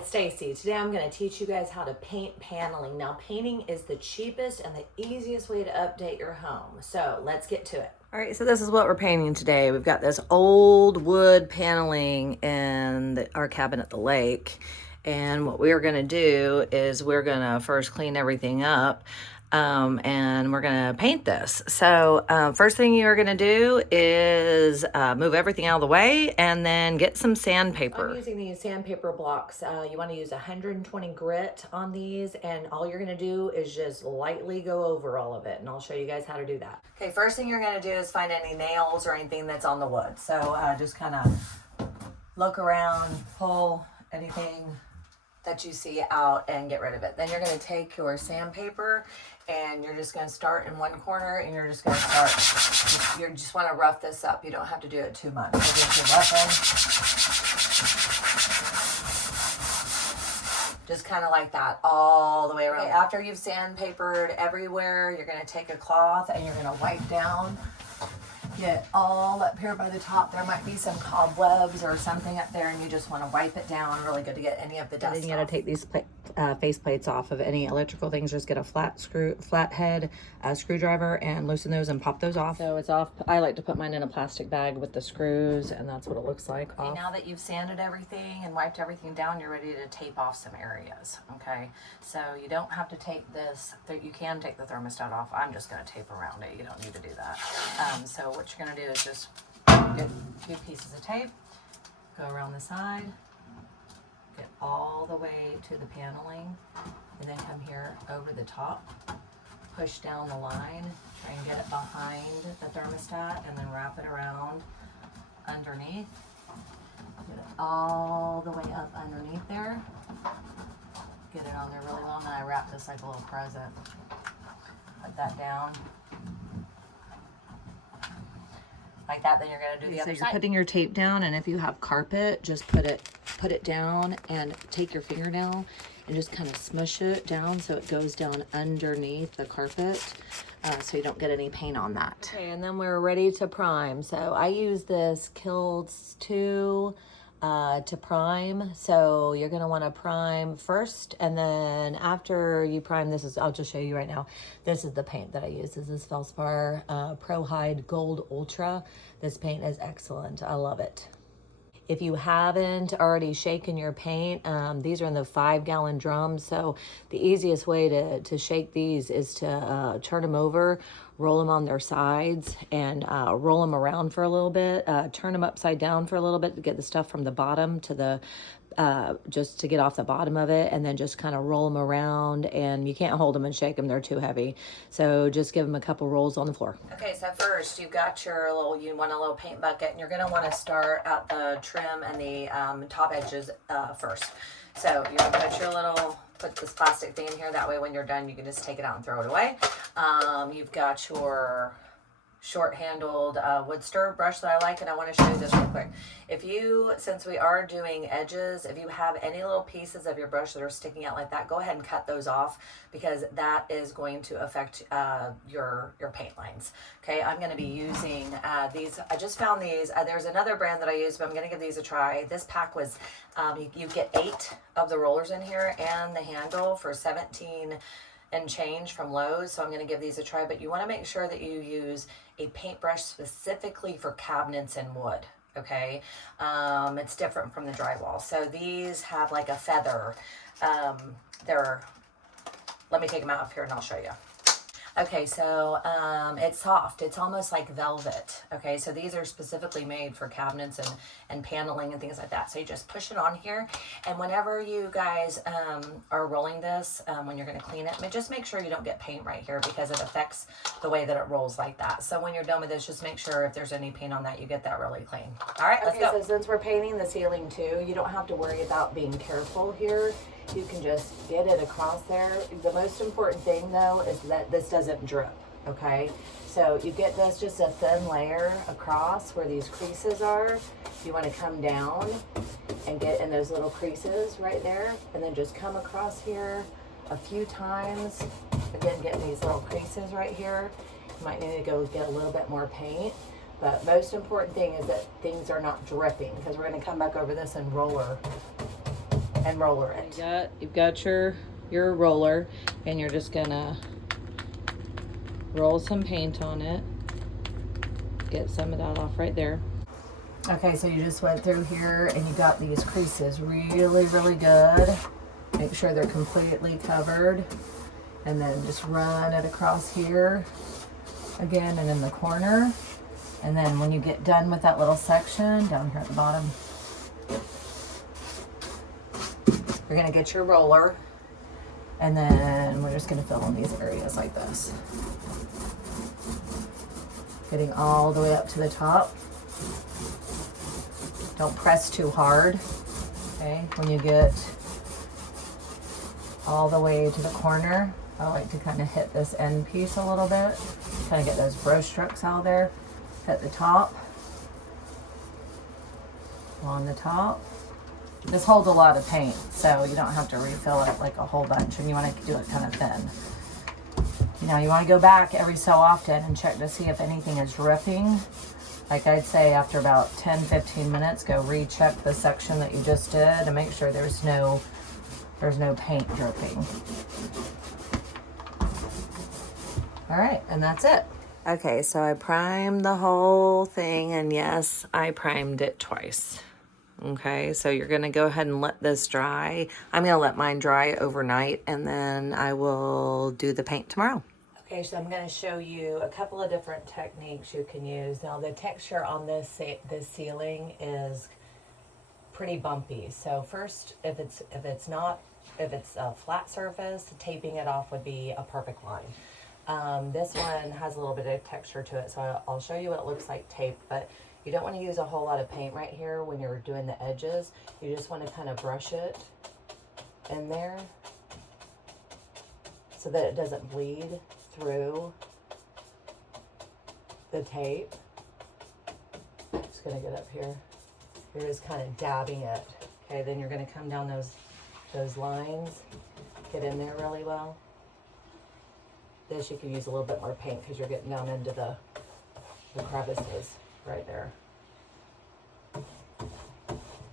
it's Stacy. Today I'm going to teach you guys how to paint paneling. Now painting is the cheapest and the easiest way to update your home. So let's get to it. All right, so this is what we're painting today. We've got this old wood paneling in our cabin at the lake. And what we're gonna do is we're gonna first clean everything up and we're gonna paint this. So first thing you're gonna do is move everything out of the way and then get some sandpaper. I'm using these sandpaper blocks. You want to use 120 grit on these, and all you're gonna do is just lightly go over all of it, and I'll show you guys how to do that. Okay, first thing you're gonna do is find any nails or anything that's on the wood. So just kind of look around, pull anything that you see out and get rid of it. Then you're going to take your sandpaper and you're just going to start in one corner and you're just going to start, you just want to rough this up. You don't have to do it too much. So just roughing. Just kind of like that all the way around. Okay, after you've sandpapered everywhere, you're going to take a cloth and you're going to wipe down. Get all up here by the top. There might be some cobwebs or something up there, and you just want to wipe it down. Really good to get any of the dust. Then you got to take these face plates off of any electrical things. Just get a flathead screwdriver and loosen those and pop those off. So it's off. I like to put mine in a plastic bag with the screws, and that's what it looks like. Okay, now that you've sanded everything and wiped everything down, you're ready to tape off some areas. Okay, so you don't have to tape this. You can take the thermostat off. I'm just going to tape around it. You don't need to do that. So what you're going to do is just get 2 pieces of tape, go around the side, get all the way to the paneling, and then come here over the top, push down the line, try and get it behind the thermostat, and then wrap it around underneath. Get it all the way up underneath there. Get it on there really well, and then I wrap this like a little present. Put that down. Like that, then you're going to do the other side. So you're putting your tape down, and if you have carpet, just put it down and take your fingernail and just kind of smush it down so it goes down underneath the carpet, so you don't get any paint on that. Okay, and then we're ready to prime. So I use this Kilz 2 to prime. So you're going to want to prime first, and then after you prime, I'll just show you right now. This is the paint that I use. This is Valspar Pro Hide Gold Ultra. This paint is excellent. I love it. If you haven't already shaken your paint, these are in the 5-gallon drums. So the easiest way to shake these is to turn them over, roll them on their sides, and roll them around for a little bit. Turn them upside down for a little bit to get the stuff from the bottom to the, just to get off the bottom of it, and then just kind of roll them around. And you can't hold them and shake them, they're too heavy. So just give them a couple rolls on the floor. Okay, so first you've got you want a little paint bucket, and you're gonna wanna start at the trim and the top edges first. So you're gonna put this plastic thing in here. That way when you're done, you can just take it out and throw it away. You've got your short-handled Wooster brush that I like, and I want to show you this real quick. Since we are doing edges, if you have any little pieces of your brush that are sticking out like that, go ahead and cut those off, because that is going to affect your paint lines. Okay, I'm going to be using these. I just found these. There's another brand that I use, but I'm going to give these a try. This pack was, you get 8 of the rollers in here and the handle for $17 and change from Lowe's. So I'm going to give these a try, but you want to make sure that you use a paintbrush specifically for cabinets and wood. Okay, it's different from the drywall. So these have like a feather. Let me take them out up here and I'll show you. Okay, so it's soft. It's almost like velvet. Okay, so these are specifically made for cabinets and paneling and things like that. So you just push it on here, and whenever you guys are rolling this, when you're going to clean it, just make sure you don't get paint right here, because it affects the way that it rolls like that. So when you're done with this, just make sure if there's any paint on that, you get that really clean. All right, let's go. So since we're painting the ceiling too, you don't have to worry about being careful here. You can just get it across there. The most important thing though is that this doesn't drip, okay? So you get this just a thin layer across where these creases are. You want to come down and get in those little creases right there, and then just come across here a few times. Again, getting these little creases right here. You might need to go get a little bit more paint. But most important thing is that things are not dripping, because we're going to come back over this and roller and roller it. You've got your roller, and you're just gonna roll some paint on it. Get some of that off right there. Okay, so you just went through here and you got these creases really, really good. Make sure they're completely covered. And then just run it across here again and in the corner. And then when you get done with that little section down here at the bottom, you're gonna get your roller, and then we're just gonna fill in these areas like this. Getting all the way up to the top. Don't press too hard, okay? When you get all the way to the corner, I like to kind of hit this end piece a little bit, kind of get those brush strokes out there. Hit the top, on the top. This holds a lot of paint, so you don't have to refill it like a whole bunch, and you want to do it kind of thin. You know, you want to go back every so often and check to see if anything is dripping. Like I'd say after about 10-15 minutes, go recheck the section that you just did and make sure there's no paint dripping. All right, and that's it. Okay, so I primed the whole thing, and yes, I primed it twice. Okay, so you're gonna go ahead and let this dry. I'm gonna let mine dry overnight, and then I will do the paint tomorrow. Okay, so I'm gonna show you a couple of different techniques you can use. Now the texture on this ceiling is pretty bumpy. So first, if it's a flat surface, taping it off would be a perfect line. This one has a little bit of texture to it, so I'll show you what it looks like taped, but you don't want to use a whole lot of paint right here when you're doing the edges. You just want to kind of brush it in there so that it doesn't bleed through the tape. Just gonna get up here. You're just kind of dabbing it. Okay, then you're gonna come down those lines, get in there really well. This you can use a little bit more paint because you're getting down into the crevices right there.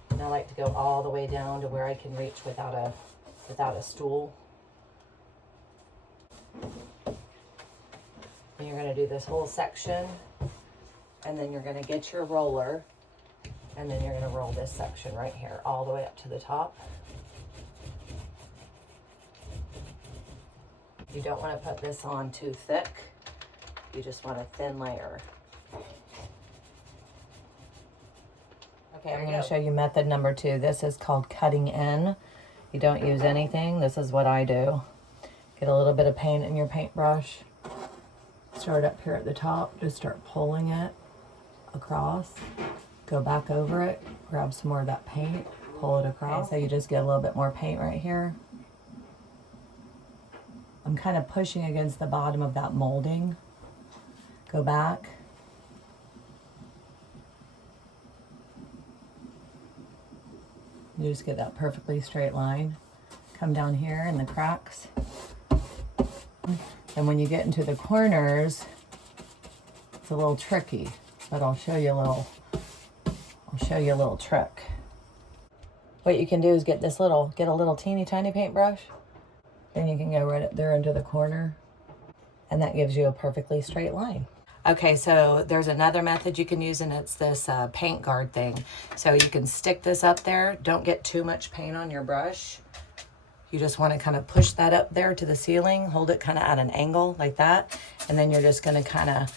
And I like to go all the way down to where I can reach without a stool. And you're going to do this whole section, and then you're going to get your roller, and then you're going to roll this section right here all the way up to the top. You don't want to put this on too thick. You just want a thin layer. Okay, I'm going to show you method number 2. This is called cutting in. You don't use anything. This is what I do. Get a little bit of paint in your paintbrush. Start up here at the top. Just start pulling it across. Go back over it. Grab some more of that paint. Pull it across. Okay, so you just get a little bit more paint right here. I'm kind of pushing against the bottom of that molding. Go back. You just get that perfectly straight line. Come down here in the cracks. And when you get into the corners, it's a little tricky, but I'll show you a little trick. What you can do is get a little teeny tiny paintbrush. Then you can go right up there into the corner, and that gives you a perfectly straight line. Okay, so there's another method you can use, and it's this paint guard thing. So you can stick this up there. Don't get too much paint on your brush. You just want to kind of push that up there to the ceiling, hold it kind of at an angle like that, and then you're just going to kind of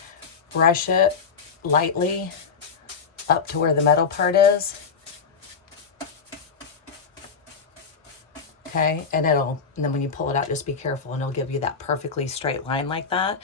brush it lightly up to where the metal part is. Okay, and then when you pull it out, just be careful, and it'll give you that perfectly straight line like that.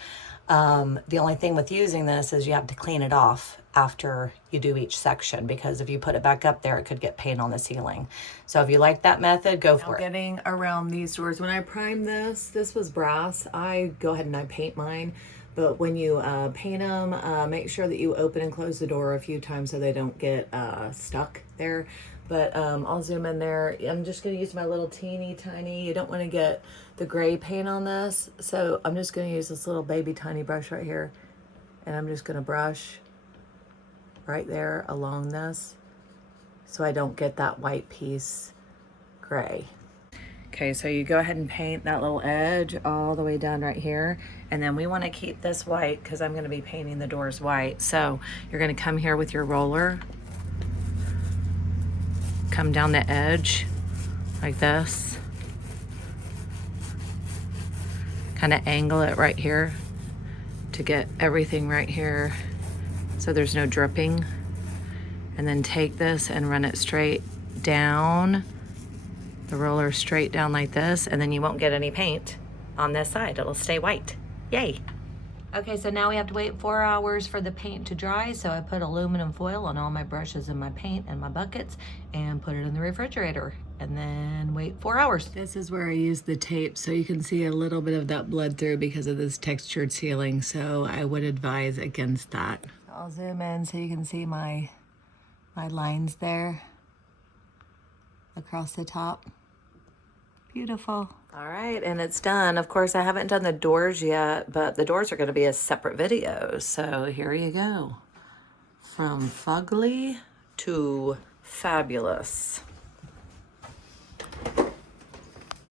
The only thing with using this is you have to clean it off after you do each section, because if you put it back up there, it could get paint on the ceiling. So if you like that method, go for it. Getting around these doors, when I primed this was brass. I go ahead and I paint mine. But when you paint them, make sure that you open and close the door a few times so they don't get stuck there. But I'll zoom in there. I'm just going to use my little teeny tiny, you don't want to get the gray paint on this. So I'm just going to use this little baby tiny brush right here. And I'm just going to brush right there along this so I don't get that white piece gray. Okay, so you go ahead and paint that little edge all the way down right here. And then we want to keep this white because I'm going to be painting the doors white. So you're going to come here with your roller, come down the edge like this, kind of angle it right here to get everything right here so there's no dripping. And then take this and run it straight down, the roller straight down like this, and then you won't get any paint on this side. It'll stay white. Yay. Okay, so now we have to wait 4 hours for the paint to dry. So I put aluminum foil on all my brushes and my paint and my buckets and put it in the refrigerator and then wait 4 hours. This is where I use the tape so you can see a little bit of that bled through because of this textured ceiling. So I would advise against that. I'll zoom in so you can see my lines there across the top. Beautiful. All right, and it's done. Of course, I haven't done the doors yet, but the doors are going to be a separate video. So here you go. From fugly to fabulous.